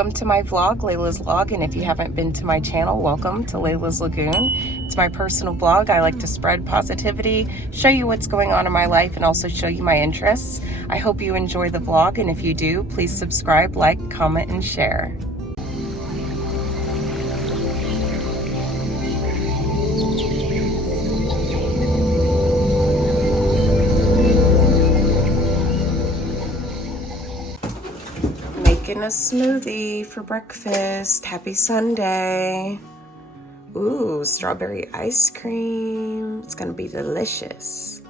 Welcome to my vlog, Layla's Vlog, and if you haven't been to my channel, welcome to Layla's Lagoon. It's my personal vlog. I like to spread positivity, show you what's going on in my life, and also show you my interests. I hope you enjoy the vlog, and if you do, please subscribe, like, comment, and share. Making a smoothie for breakfast. Happy Sunday. Ooh, strawberry ice cream. It's gonna be delicious.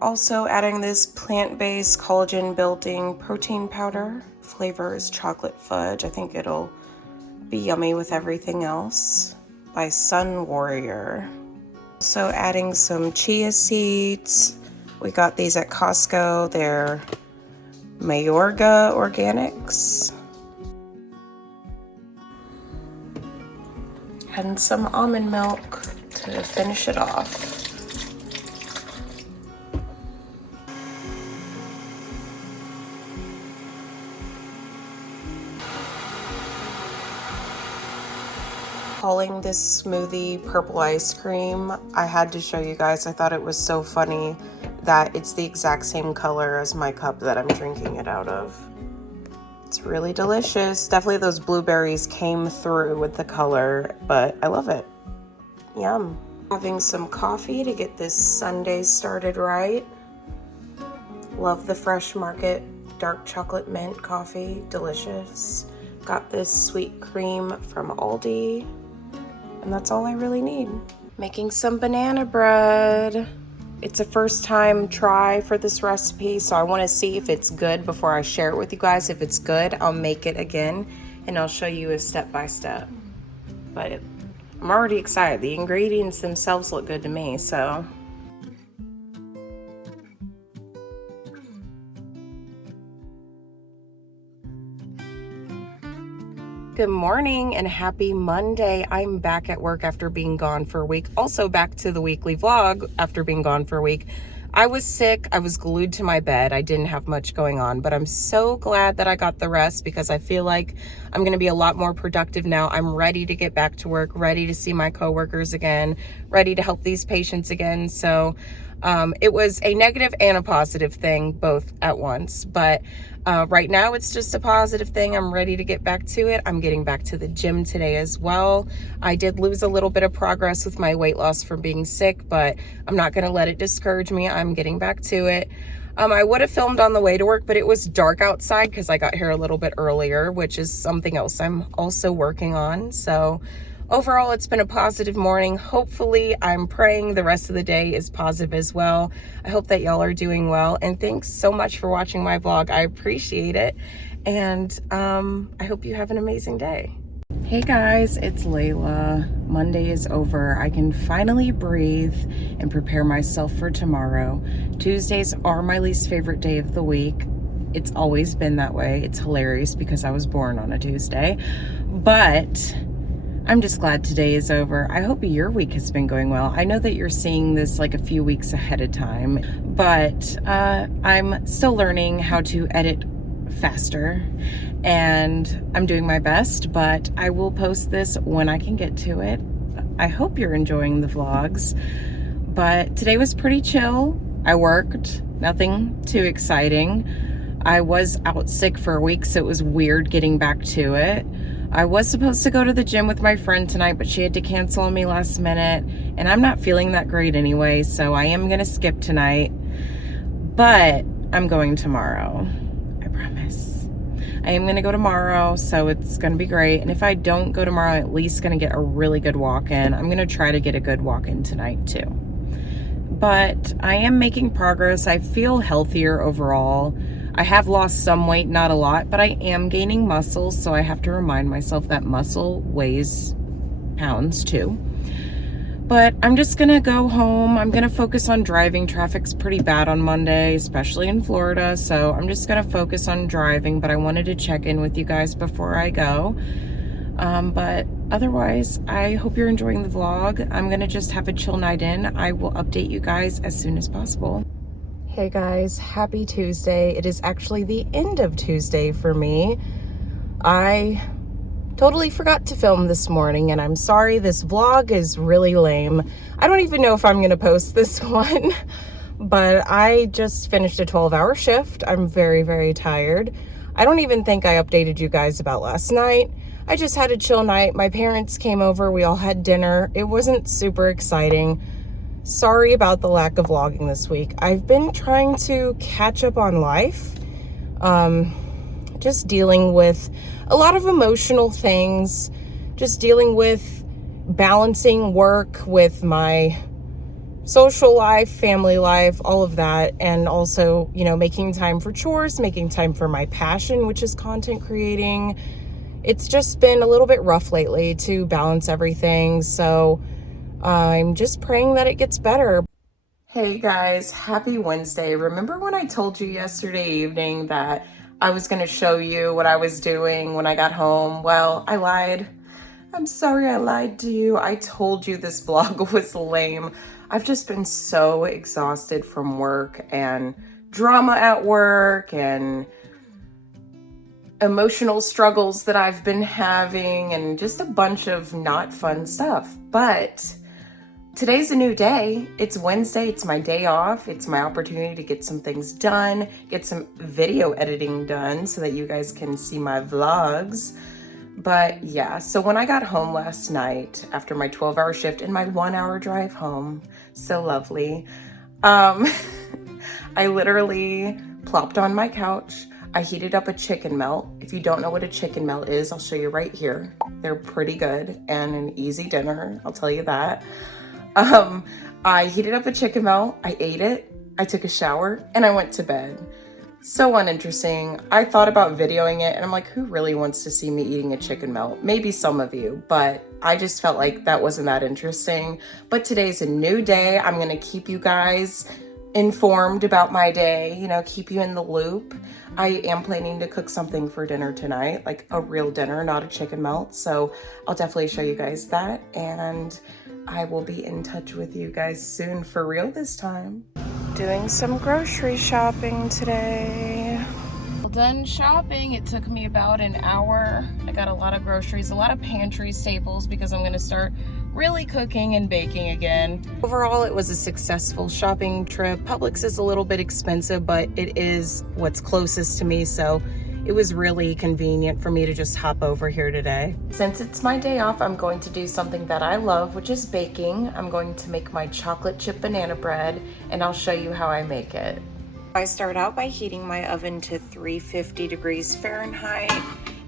Also adding this plant-based collagen building protein powder. Flavor is chocolate fudge. I think it'll be yummy with everything else. By Sun Warrior. Also adding some chia seeds. We got these at Costco. They're Mayorga Organics. And some almond milk to finish it off. Calling this smoothie purple ice cream, I had to show you guys. I thought it was so funny that it's the exact same color as my cup that I'm drinking it out of. It's really delicious. Definitely those blueberries came through with the color, but I love it. Yum. Having some coffee to get this Sunday started right. Love the Fresh Market dark chocolate mint coffee, delicious. Got this sweet cream from Aldi, and that's all I really need. Making some banana bread. It's a first time try for this recipe, so I want to see if it's good before I share it with you guys. If it's good, I'll make it again and I'll show you a step by step. But I'm already excited. The ingredients themselves look good to me, so. Good morning and happy Monday. I'm back at work after being gone for a week. Also back to the weekly vlog after being gone for a week. I was sick. I was glued to my bed. I didn't have much going on, but I'm so glad that I got the rest because I feel like I'm going to be a lot more productive now. I'm ready to get back to work, ready to see my coworkers again, ready to help these patients again. So it was a negative and a positive thing both at once, but right now it's just a positive thing. I'm ready to get back to it. I'm getting back to the gym today as well. I did lose a little bit of progress with my weight loss from being sick, but I'm not going to let it discourage me. I'm getting back to it. I would have filmed on the way to work, but it was dark outside because I got here a little bit earlier, which is something else I'm also working on. So overall, it's been a positive morning. Hopefully, I'm praying the rest of the day is positive as well. I hope that y'all are doing well. And thanks so much for watching my vlog. I appreciate it. And I hope you have an amazing day. Hey guys, it's Layla. Monday is over. I can finally breathe and prepare myself for tomorrow. Tuesdays are my least favorite day of the week. It's always been that way. It's hilarious because I was born on a Tuesday. But I'm just glad today is over. I hope your week has been going well. I know that you're seeing this like a few weeks ahead of time, but I'm still learning how to edit faster and I'm doing my best, but I will post this when I can get to it. I hope you're enjoying the vlogs, but today was pretty chill. I worked, nothing too exciting. I was out sick for a week, so it was weird getting back to it. I was supposed to go to the gym with my friend tonight, but she had to cancel on me last minute, and I'm not feeling that great anyway, so I am gonna skip tonight, but I'm going tomorrow. I promise. I am gonna go tomorrow, so it's gonna be great, and if I don't go tomorrow, I'm at least gonna get a really good walk in. I'm gonna try to get a good walk in tonight too. But I am making progress. I feel healthier overall. I have lost some weight, not a lot, but I am gaining muscle, so I have to remind myself that muscle weighs pounds too. But I'm just gonna go home. I'm gonna focus on driving. Traffic's pretty bad on Monday, especially in Florida, so I'm just gonna focus on driving, but I wanted to check in with you guys before I go. But otherwise, I hope you're enjoying the vlog. I'm gonna just have a chill night in. I will update you guys as soon as possible. Hey guys, happy Tuesday. It is actually the end of Tuesday for me. I totally forgot to film this morning and I'm sorry, this vlog is really lame. I don't even know if I'm gonna post this one, but I just finished a 12-hour shift. I'm very, very tired. I don't even think I updated you guys about last night. I just had a chill night. My parents came over, we all had dinner. It wasn't super exciting. Sorry about the lack of vlogging this week. I've been trying to catch up on life. Just dealing with a lot of emotional things. Just dealing with balancing work with my social life, family life, all of that. And also, you know, making time for chores, making time for my passion, which is content creating. It's just been a little bit rough lately to balance everything. So I'm just praying that it gets better. Hey guys, happy Wednesday. Remember when I told you yesterday evening that I was going to show you what I was doing when I got home? Well, I lied. I'm sorry I lied to you. I told you this vlog was lame. I've just been so exhausted from work and drama at work and emotional struggles that I've been having and just a bunch of not fun stuff. But today's a new day. It's Wednesday. It's my day off. It's my opportunity to get some things done, get some video editing done so that you guys can see my vlogs. But yeah, so when I got home last night after my 12-hour shift and my 1-hour drive home, so lovely, I literally plopped on my couch. I heated up a chicken melt. If you don't know what a chicken melt is, I'll show you right here. They're pretty good and an easy dinner, I'll tell you that. I heated up a chicken melt, I ate it, I took a shower, and I went to bed. So uninteresting. I thought about videoing it, and I'm like, who really wants to see me eating a chicken melt? Maybe some of you, but I just felt like that wasn't that interesting. But today's a new day. I'm gonna keep you guys informed about my day, you know, keep you in the loop. I am planning to cook something for dinner tonight, like a real dinner, not a chicken melt. So I'll definitely show you guys that, and I will be in touch with you guys soon for real this time. Doing some grocery shopping today. Well, done shopping. It took me about an hour. I got a lot of groceries, a lot of pantry staples because I'm going to start really cooking and baking again. Overall, it was a successful shopping trip. Publix is a little bit expensive, but it is what's closest to me, so it was really convenient for me to just hop over here today. Since it's my day off, I'm going to do something that I love, which is baking. I'm going to make my chocolate chip banana bread, and I'll show you how I make it. I start out by heating my oven to 350 degrees Fahrenheit,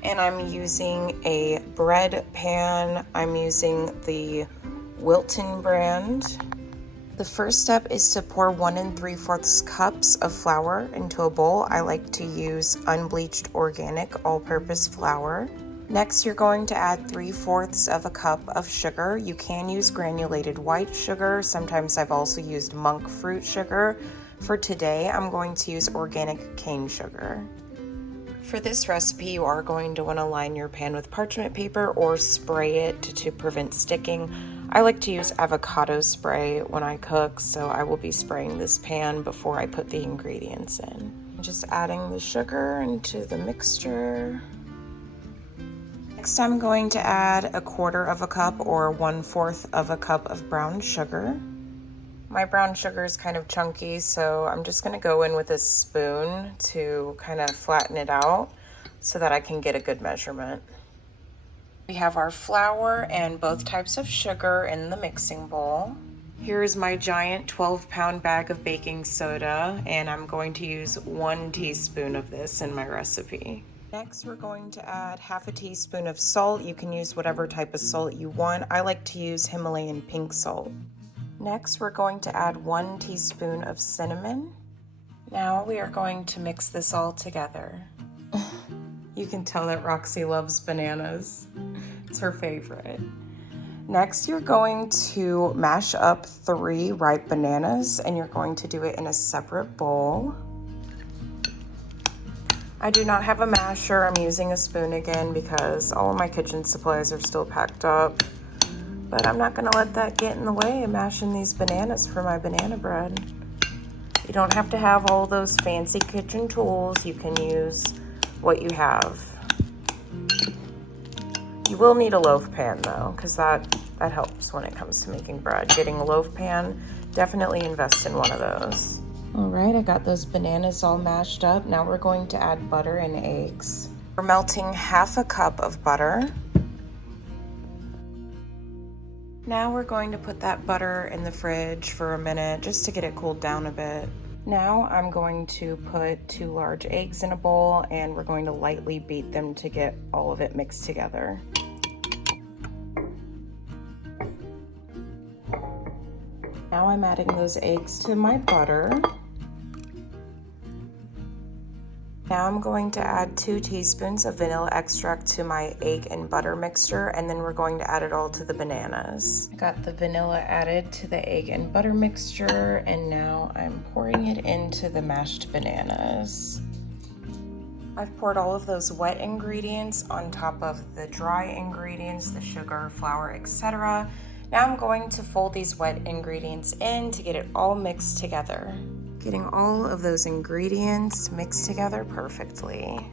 and I'm using a bread pan. I'm using the Wilton brand. The first step is to pour 1 3/4 cups of flour into a bowl. I like to use unbleached organic all-purpose flour. Next, you're going to add 3/4 cup of sugar. You can use granulated white sugar. Sometimes I've also used monk fruit sugar. For today, I'm going to use organic cane sugar. For this recipe, you are going to want to line your pan with parchment paper or spray it to prevent sticking. I like to use avocado spray when I cook, so I will be spraying this pan before I put the ingredients in. Just adding the sugar into the mixture. Next, I'm going to add 1/4 cup or 1/4 cup of brown sugar. My brown sugar is kind of chunky, so I'm just going to go in with a spoon to kind of flatten it out so that I can get a good measurement. We have our flour and both types of sugar in the mixing bowl. Here's my giant 12-pound bag of baking soda, and I'm going to use 1 teaspoon of this in my recipe. Next, we're going to add 1/2 teaspoon of salt. You can use whatever type of salt you want. I like to use Himalayan pink salt. Next, we're going to add 1 teaspoon of cinnamon. Now we are going to mix this all together. You can tell that Roxy loves bananas. It's her favorite. Next, you're going to mash up 3 ripe bananas, and you're going to do it in a separate bowl. I do not have a masher. I'm using a spoon again because all of my kitchen supplies are still packed up. But I'm not going to let that get in the way of mashing these bananas for my banana bread. You don't have to have all those fancy kitchen tools. You can use what you have. You will need a loaf pan though, because that helps when it comes to making bread. Getting a loaf pan, definitely invest in one of those. All right, I got those bananas all mashed up. Now we're going to add butter and eggs. We're melting half a cup of butter. Now we're going to put that butter in the fridge for a minute just to get it cooled down a bit. Now I'm going to put 2 large eggs in a bowl and we're going to lightly beat them to get all of it mixed together. Now I'm adding those eggs to my butter. Now I'm going to add 2 teaspoons of vanilla extract to my egg and butter mixture, and then we're going to add it all to the bananas. I got the vanilla added to the egg and butter mixture, and now I'm pouring it into the mashed bananas. I've poured all of those wet ingredients on top of the dry ingredients, the sugar, flour, etc. Now I'm going to fold these wet ingredients in to get it all mixed together. Getting all of those ingredients mixed together perfectly.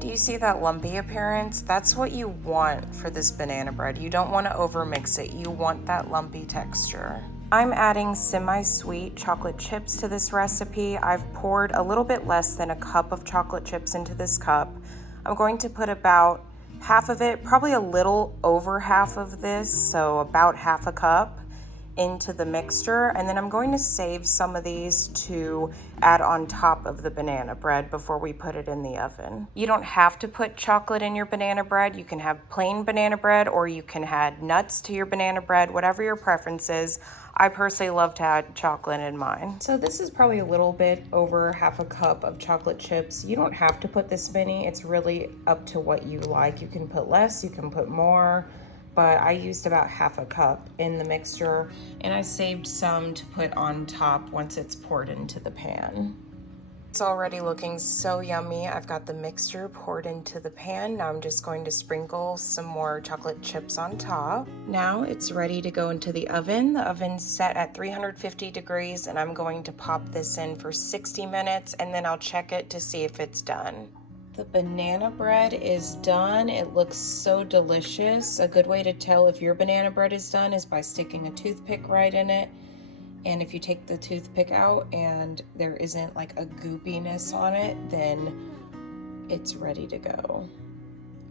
Do you see that lumpy appearance? That's what you want for this banana bread. You don't want to overmix it. You want that lumpy texture. I'm adding semi-sweet chocolate chips to this recipe. I've poured a little bit less than a cup of chocolate chips into this cup. I'm going to put about half of it, probably a little over half of this, so about half a cup, into the mixture, and then I'm going to save some of these to add on top of the banana bread before we put it in the oven. You don't have to put chocolate in your banana bread. You can have plain banana bread, or you can add nuts to your banana bread, whatever your preference is. I personally love to add chocolate in mine. So this is probably a little bit over half a cup of chocolate chips. You don't have to put this many. It's really up to what you like. You can put less, you can put more, but I used about half a cup in the mixture, and I saved some to put on top once it's poured into the pan. It's already looking so yummy. I've got the mixture poured into the pan. Now I'm just going to sprinkle some more chocolate chips on top. Now it's ready to go into the oven. The oven's set at 350 degrees, and I'm going to pop this in for 60 minutes, and then I'll check it to see if it's done. The banana bread is done. It looks so delicious. A good way to tell if your banana bread is done is by sticking a toothpick right in it. And if you take the toothpick out and there isn't like a goopiness on it, then it's ready to go.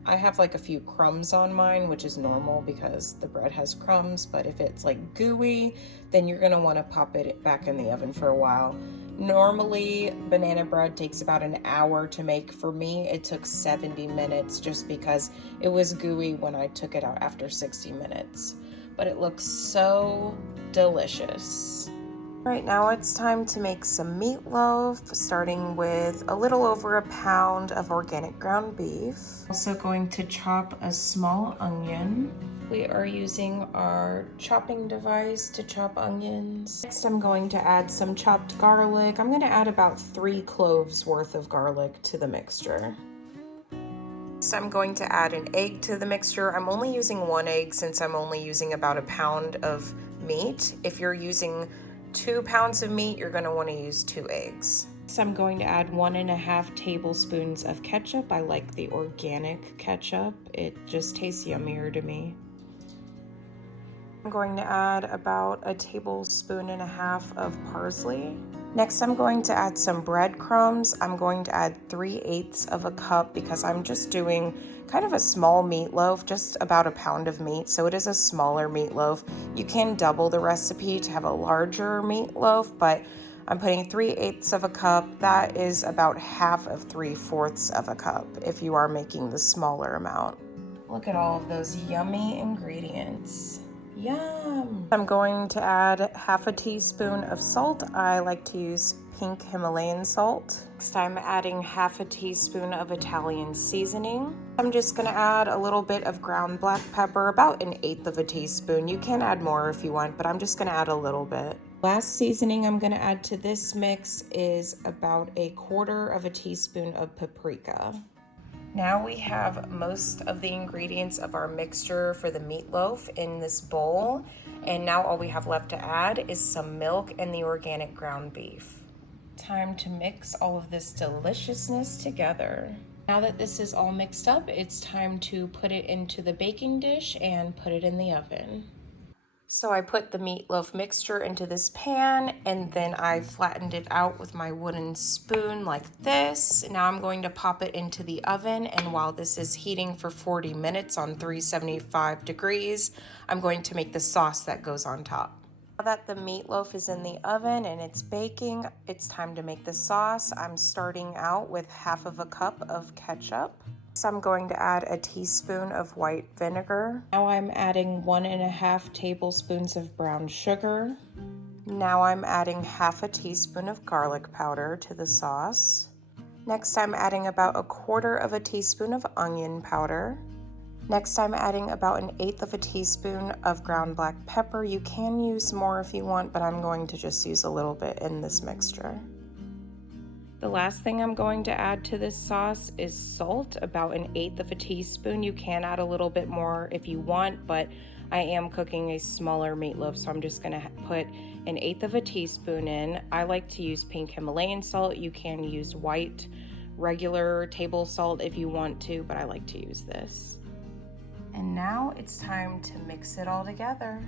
I have like a few crumbs on mine, which is normal because the bread has crumbs, but if it's like gooey, then you're gonna wanna pop it back in the oven for a while. Normally, banana bread takes about an hour to make. For me, it took 70 minutes just because it was gooey when I took it out after 60 minutes. But it looks so delicious. Right now it's time to make some meatloaf, starting with a little over a pound of organic ground beef. Also going to chop a small onion. We are using our chopping device to chop onions. Next, I'm going to add some chopped garlic. I'm going to add about 3 cloves worth of garlic to the mixture. Next, I'm going to add an egg to the mixture. I'm only using 1 egg since I'm only using about a pound of meat. If you're using 2 pounds of meat, you're going to want to use 2 eggs. So I'm going to add 1.5 tablespoons of ketchup. I like the organic ketchup. It just tastes yummier to me. I'm going to add about 1.5 tablespoons of parsley. Next, I'm going to add some breadcrumbs. I'm going to add 3/8 of a cup because I'm just doing kind of a small meatloaf, just about a pound of meat. So it is a smaller meatloaf. You can double the recipe to have a larger meatloaf, but I'm putting 3/8 of a cup. That is about half of 3/4 of a cup if you are making the smaller amount. Look at all of those yummy ingredients. Yum! I'm going to add 1/2 teaspoon of salt. I like to use pink Himalayan salt. Next, I'm adding 1/2 teaspoon of Italian seasoning. I'm just gonna add a little bit of ground black pepper, about 1/8 of a teaspoon. You can add more if you want, but I'm just gonna add a little bit. Last seasoning I'm gonna add to this mix is about 1/4 of a teaspoon of paprika. Now we have most of the ingredients of our mixture for the meatloaf in this bowl. And now all we have left to add is some milk and the organic ground beef. Time to mix all of this deliciousness together. Now that this is all mixed up, it's time to put it into the baking dish and put it in the oven. So I put the meatloaf mixture into this pan and then I flattened it out with my wooden spoon like this. Now I'm going to pop it into the oven, and while this is heating for 40 minutes on 375 degrees, I'm going to make the sauce that goes on top. Now that the meatloaf is in the oven and it's baking, it's time to make the sauce. I'm starting out with half of a cup of ketchup. So I'm going to add a teaspoon of white vinegar. Now I'm adding 1.5 tablespoons of brown sugar. Now I'm adding half a teaspoon of garlic powder to the sauce. Next I'm adding about 1/4 teaspoon of onion powder. Next I'm adding about 1/8 teaspoon of ground black pepper. You can use more if you want, but I'm going to just use a little bit in this mixture. The last thing I'm going to add to this sauce is salt, about 1/8 teaspoon. You can add a little bit more if you want, but I am cooking a smaller meatloaf, so I'm just gonna put 1/8 teaspoon in. I like to use pink Himalayan salt. You can use white, regular table salt if you want to, but I like to use this. And now it's time to mix it all together.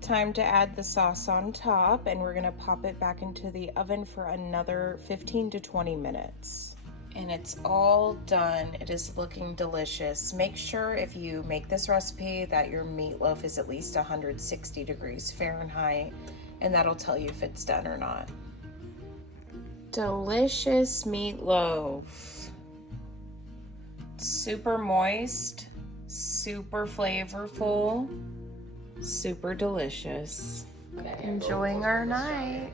Time to add the sauce on top, and we're gonna pop it back into the oven for another 15 to 20 minutes. And it's all done. It is looking delicious. Make sure if you make this recipe that your meatloaf is at least 160 degrees Fahrenheit, and that'll tell you if it's done or not. Delicious meatloaf. Super moist, super flavorful, super delicious. Enjoying our night.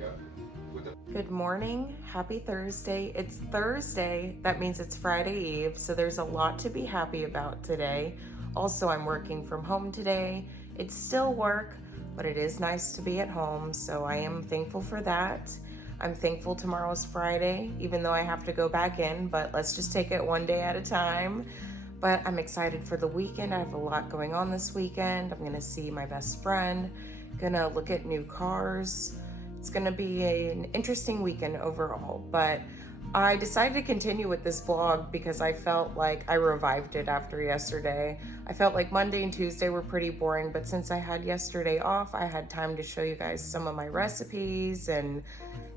Good morning, happy Thursday. It's Thursday, that means it's Friday Eve, so there's a lot to be happy about today. Also, I'm working from home today. It's still work, but it is nice to be at home, so I am thankful for that. I'm thankful tomorrow's Friday, even though I have to go back in, but let's just take it one day at a time. But I'm excited for the weekend. I have a lot going on this weekend. I'm gonna see my best friend, gonna look at new cars. It's gonna be an interesting weekend overall, but I decided to continue with this vlog because I felt like I revived it after yesterday. I felt like Monday and Tuesday were pretty boring, but since I had yesterday off, I had time to show you guys some of my recipes and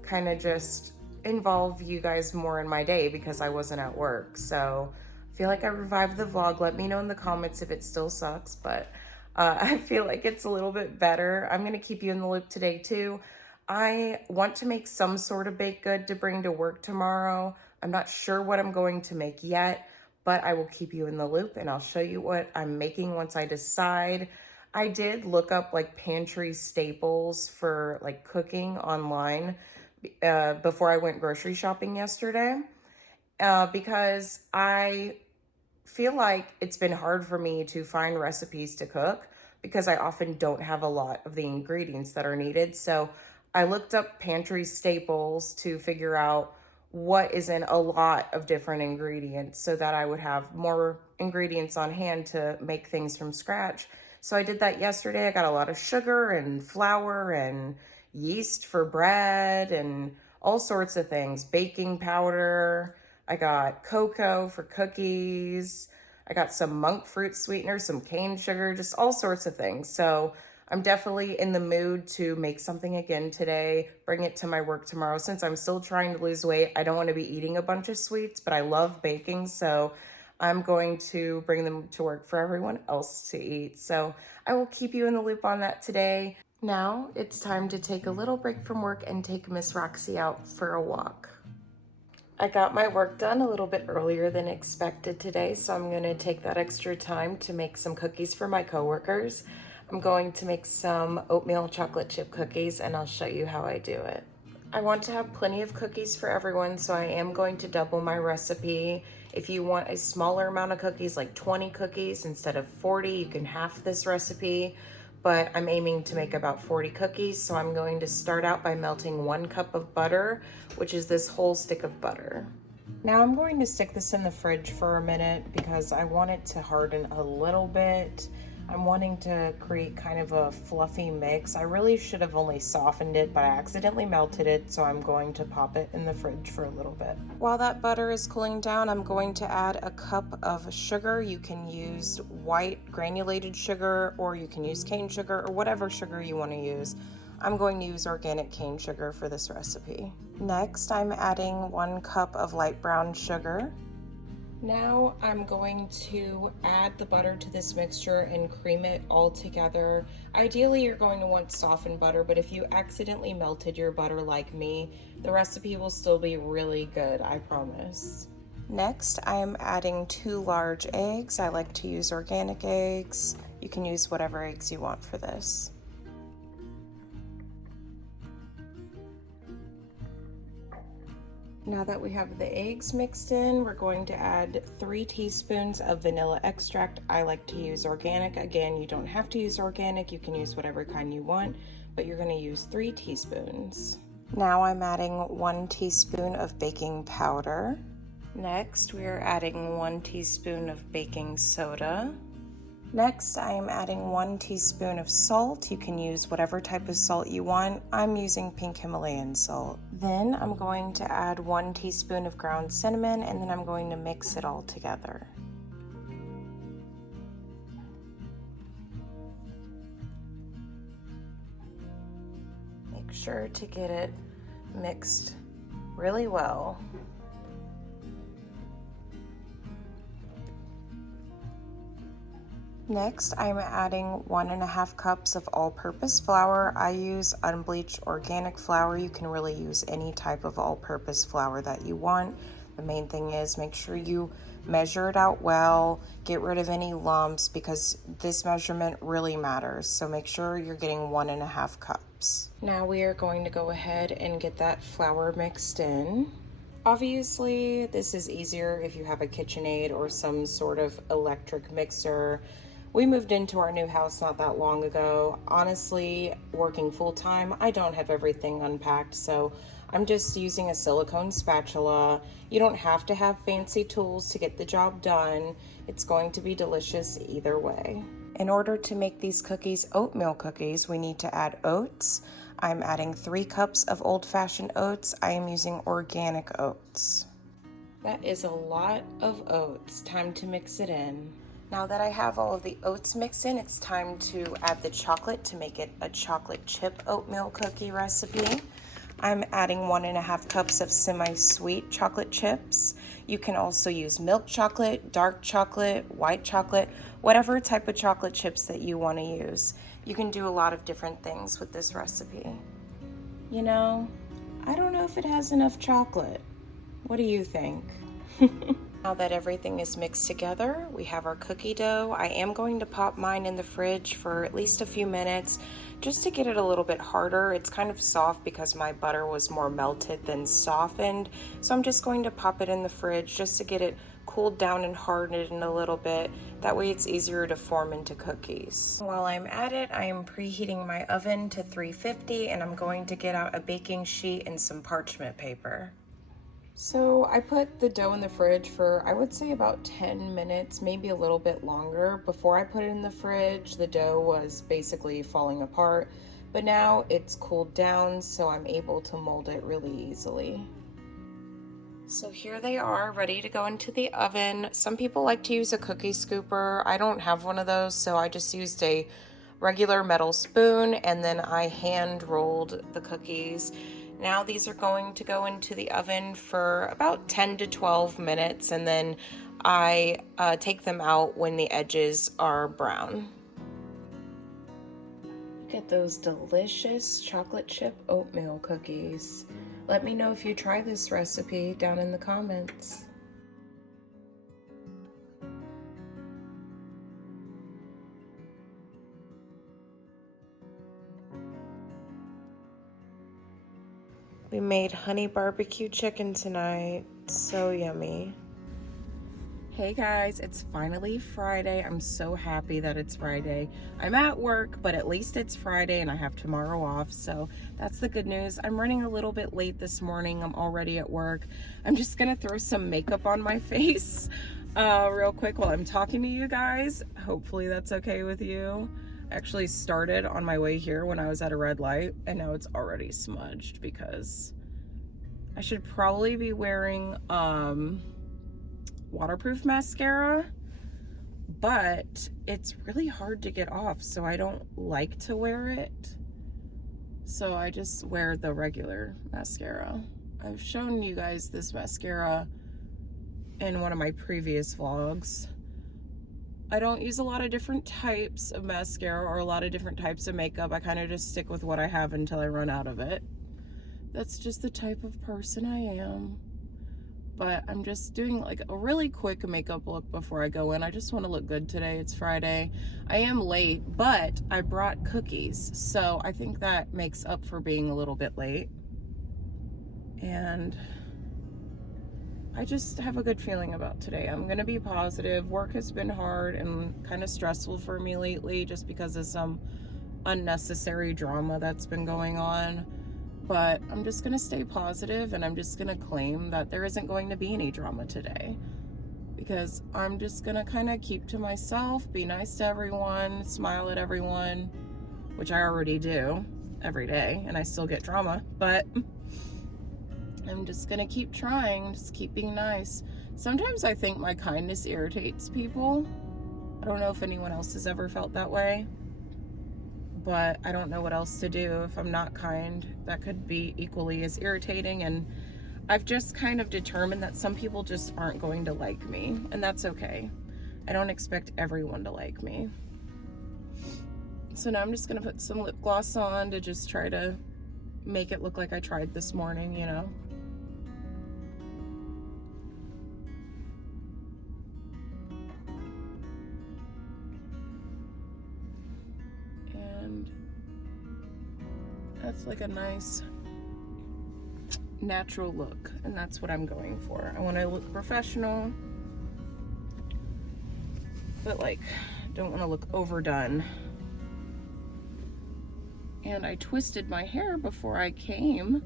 kind of just involve you guys more in my day because I wasn't at work. So I feel like I revived the vlog. Let me know in the comments if it still sucks, but I feel like it's a little bit better. I'm gonna keep you in the loop today too. I want to make some sort of baked good to bring to work tomorrow. I'm not sure what I'm going to make yet, but I will keep you in the loop and I'll show you what I'm making once I decide. I did look up like pantry staples for like cooking online before I went grocery shopping yesterday because I feel like it's been hard for me to find recipes to cook because I often don't have a lot of the ingredients that are needed. So I looked up pantry staples to figure out what is in a lot of different ingredients so that I would have more ingredients on hand to make things from scratch. So I did that yesterday. I got a lot of sugar and flour and yeast for bread and all sorts of things, baking powder. I got cocoa for cookies. I got some monk fruit sweetener, some cane sugar, just all sorts of things. So I'm definitely in the mood to make something again today, bring it to my work tomorrow. Since I'm still trying to lose weight, I don't want to be eating a bunch of sweets, but I love baking. So I'm going to bring them to work for everyone else to eat. So I will keep you in the loop on that today. Now it's time to take a little break from work and take Miss Roxy out for a walk. I got my work done a little bit earlier than expected today, so I'm going to take that extra time to make some cookies for my coworkers. I'm going to make some oatmeal chocolate chip cookies, and I'll show you how I do it. I want to have plenty of cookies for everyone, so I am going to double my recipe. If you want a smaller amount of cookies, like 20 cookies instead of 40, you can half this recipe. But I'm aiming to make about 40 cookies, so I'm going to start out by melting 1 cup of butter, which is this whole stick of butter. Now I'm going to stick this in the fridge for a minute because I want it to harden a little bit. I'm wanting to create kind of a fluffy mix. I really should have only softened it, but I accidentally melted it, so I'm going to pop it in the fridge for a little bit. While that butter is cooling down, I'm going to add a cup of sugar. You can use white granulated sugar, or you can use cane sugar, or whatever sugar you want to use. I'm going to use organic cane sugar for this recipe. Next, I'm adding 1 cup of light brown sugar. Now I'm going to add the butter to this mixture and cream it all together. Ideally, you're going to want softened butter, but if you accidentally melted your butter like me, the recipe will still be really good, I promise. Next, I am adding 2 large eggs. I like to use organic eggs. You can use whatever eggs you want for this. Now that we have the eggs mixed in, we're going to add 3 teaspoons of vanilla extract. I like to use organic. Again, you don't have to use organic. You can use whatever kind you want, but you're going to use 3 teaspoons. Now I'm adding 1 teaspoon of baking powder. Next, we are adding 1 teaspoon of baking soda. Next, I am adding 1 teaspoon of salt. You can use whatever type of salt you want. I'm using pink Himalayan salt. Then I'm going to add 1 teaspoon of ground cinnamon, and then I'm going to mix it all together. Make sure to get it mixed really well. Next, I'm adding 1.5 cups of all-purpose flour. I use unbleached organic flour. You can really use any type of all-purpose flour that you want. The main thing is make sure you measure it out well, get rid of any lumps, because this measurement really matters. So make sure you're getting 1.5 cups. Now we are going to go ahead and get that flour mixed in. Obviously, this is easier if you have a KitchenAid or some sort of electric mixer. We moved into our new house not that long ago. Honestly, working full-time, I don't have everything unpacked, so I'm just using a silicone spatula. You don't have to have fancy tools to get the job done. It's going to be delicious either way. In order to make these cookies oatmeal cookies, we need to add oats. I'm adding 3 cups of old-fashioned oats. I am using organic oats. That is a lot of oats. Time to mix it in. Now that I have all of the oats mixed in, it's time to add the chocolate to make it a chocolate chip oatmeal cookie recipe. I'm adding 1.5 cups of semi-sweet chocolate chips. You can also use milk chocolate, dark chocolate, white chocolate, whatever type of chocolate chips that you want to use. You can do a lot of different things with this recipe. You know, I don't know if it has enough chocolate. What do you think? Now that everything is mixed together, we have our cookie dough. I am going to pop mine in the fridge for at least a few minutes just to get it a little bit harder. It's kind of soft because my butter was more melted than softened. So I'm just going to pop it in the fridge just to get it cooled down and hardened a little bit. That way it's easier to form into cookies. While I'm at it, I am preheating my oven to 350 and I'm going to get out a baking sheet and some parchment paper. So I put the dough in the fridge for, I would say, about 10 minutes, maybe a little bit longer. Before I put it in the fridge, the dough was basically falling apart, but now it's cooled down, so I'm able to mold it really easily. So here they are, ready to go into the oven. Some people like to use a cookie scooper. I don't have one of those, so I just used a regular metal spoon, and then I hand rolled the cookies. Now these are going to go into the oven for about 10 to 12 minutes, and then I take them out when the edges are brown. Look at those delicious chocolate chip oatmeal cookies. Let me know if you try this recipe down in the comments. We made honey barbecue chicken tonight. So yummy. Hey guys, it's finally Friday. I'm so happy that it's Friday. I'm at work, but at least it's Friday and I have tomorrow off, so that's the good news. I'm running a little bit late this morning. I'm already at work. I'm just gonna throw some makeup on my face. Real quick while I'm talking to you guys, hopefully that's okay with you. I actually started on my way here when I was at a red light, and now it's already smudged because I should probably be wearing waterproof mascara, but it's really hard to get off, so I don't like to wear it. So I just wear the regular mascara. I've shown you guys this mascara in one of my previous vlogs. I don't use a lot of different types of mascara or a lot of different types of makeup. I kind of just stick with what I have until I run out of it. That's just the type of person I am. But I'm just doing like a really quick makeup look before I go in. I just want to look good today. It's Friday. I am late, but I brought cookies, so I think that makes up for being a little bit late. And I just have a good feeling about today. I'm gonna be positive. Work has been hard and kind of stressful for me lately just because of some unnecessary drama that's been going on. But I'm just gonna stay positive, and I'm just gonna claim that there isn't going to be any drama today, because I'm just gonna kind of keep to myself, be nice to everyone, smile at everyone, which I already do every day, and I still get drama, but I'm just gonna keep trying, just keep being nice. Sometimes I think my kindness irritates people. I don't know if anyone else has ever felt that way, but I don't know what else to do. If I'm not kind, that could be equally as irritating. And I've just kind of determined that some people just aren't going to like me, and that's okay. I don't expect everyone to like me. So now I'm just gonna put some lip gloss on to just try to make it look like I tried this morning, you know. That's like a nice natural look, and that's what I'm going for. I want to look professional, but like don't want to look overdone. And I twisted my hair before I came,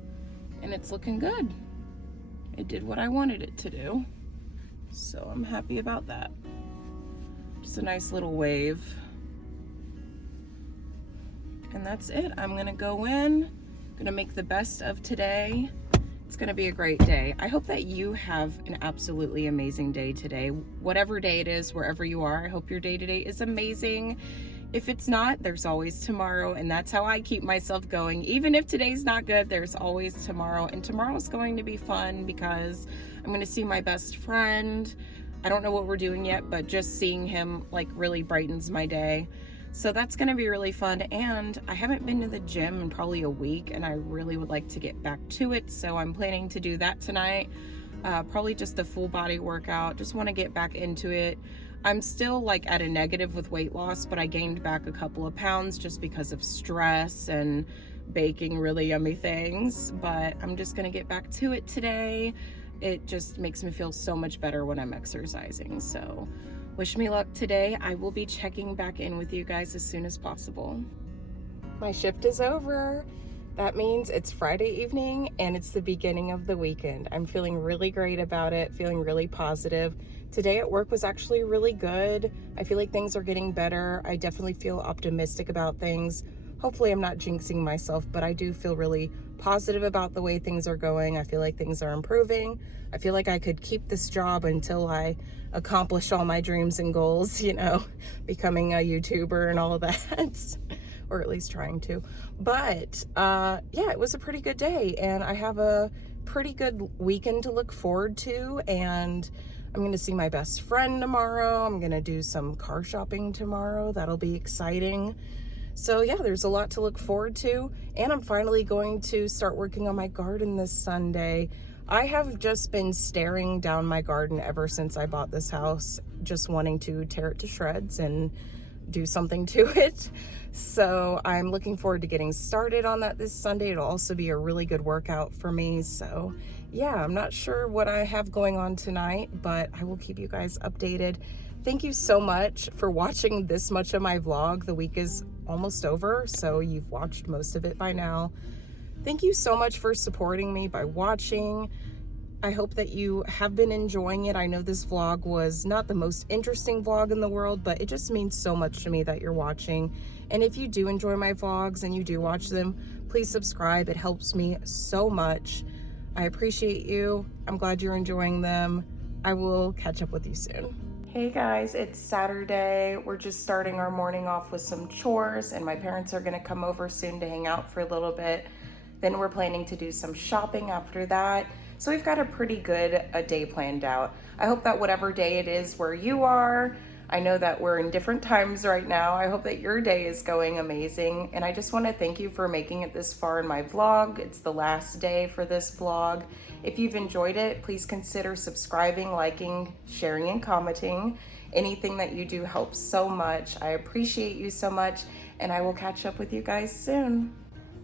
and it's looking good. It did what I wanted it to do, so I'm happy about that. Just a nice little wave. And that's it. I'm gonna go in, gonna make the best of today. It's gonna be a great day. I hope that you have an absolutely amazing day today. Whatever day it is, wherever you are, I hope your day today is amazing. If it's not, there's always tomorrow, and that's how I keep myself going. Even if today's not good, there's always tomorrow, and tomorrow's going to be fun because I'm gonna see my best friend. I don't know what we're doing yet, but just seeing him like really brightens my day. So that's gonna be really fun, and I haven't been to the gym in probably a week, and I really would like to get back to it, so I'm planning to do that tonight. Probably just a full body workout. Just want to get back into it. I'm still like at a negative with weight loss, but I gained back a couple of pounds just because of stress and baking really yummy things, but I'm just gonna get back to it today. It just makes me feel so much better when I'm exercising, so wish me luck today. I will be checking back in with you guys as soon as possible. My shift is over. That means it's Friday evening and it's the beginning of the weekend. I'm feeling really great about it, feeling really positive. Today at work was actually really good. I feel like things are getting better. I definitely feel optimistic about things. Hopefully I'm not jinxing myself, but I do feel really positive about the way things are going. I feel like things are improving. I feel like I could keep this job until I accomplish all my dreams and goals, you know, becoming a YouTuber and all of that, or at least trying to. But yeah, it was a pretty good day, and I have a pretty good weekend to look forward to, and I'm gonna see my best friend tomorrow. I'm gonna do some car shopping tomorrow. That'll be exciting. So yeah, there's a lot to look forward to, and I'm finally going to start working on my garden this Sunday. I have just been staring down my garden ever since I bought this house, just wanting to tear it to shreds and do something to it. So I'm looking forward to getting started on that this Sunday. It'll also be a really good workout for me. So yeah, I'm not sure what I have going on tonight, but I will keep you guys updated. Thank you so much for watching this much of my vlog. The week is almost over, so you've watched most of it by now. Thank you so much for supporting me by watching. I hope that you have been enjoying it. I know this vlog was not the most interesting vlog in the world, but it just means so much to me that you're watching. And if you do enjoy my vlogs and you do watch them, please subscribe. It helps me so much. I appreciate you. I'm glad you're enjoying them. I will catch up with you soon. Hey guys, it's Saturday. We're just starting our morning off with some chores, and my parents are gonna come over soon to hang out for a little bit. Then we're planning to do some shopping after that. So we've got a pretty good day planned out. I hope that whatever day it is where you are, I know that we're in different times right now. I hope that your day is going amazing. And I just want to thank you for making it this far in my vlog. It's the last day for this vlog. If you've enjoyed it, please consider subscribing, liking, sharing, and commenting. Anything that you do helps so much. I appreciate you so much, and I will catch up with you guys soon.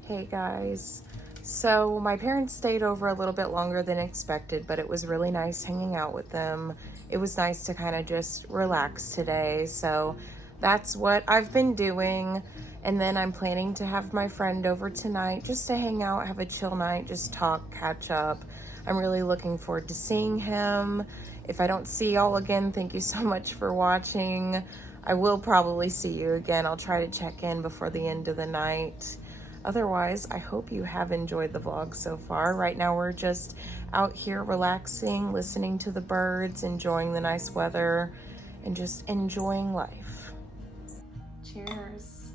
Hey guys, so my parents stayed over a little bit longer than expected, but it was really nice hanging out with them. It was nice to kind of just relax today, so that's what I've been doing. And then I'm planning to have my friend over tonight just to hang out, have a chill night, just talk, catch up. I'm really looking forward to seeing him. If I don't see y'all again, thank you so much for watching. I will probably see you again. I'll try to check in before the end of the night. Otherwise, I hope you have enjoyed the vlog so far. Right now, we're just out here relaxing, listening to the birds, enjoying the nice weather, and just enjoying life. Cheers.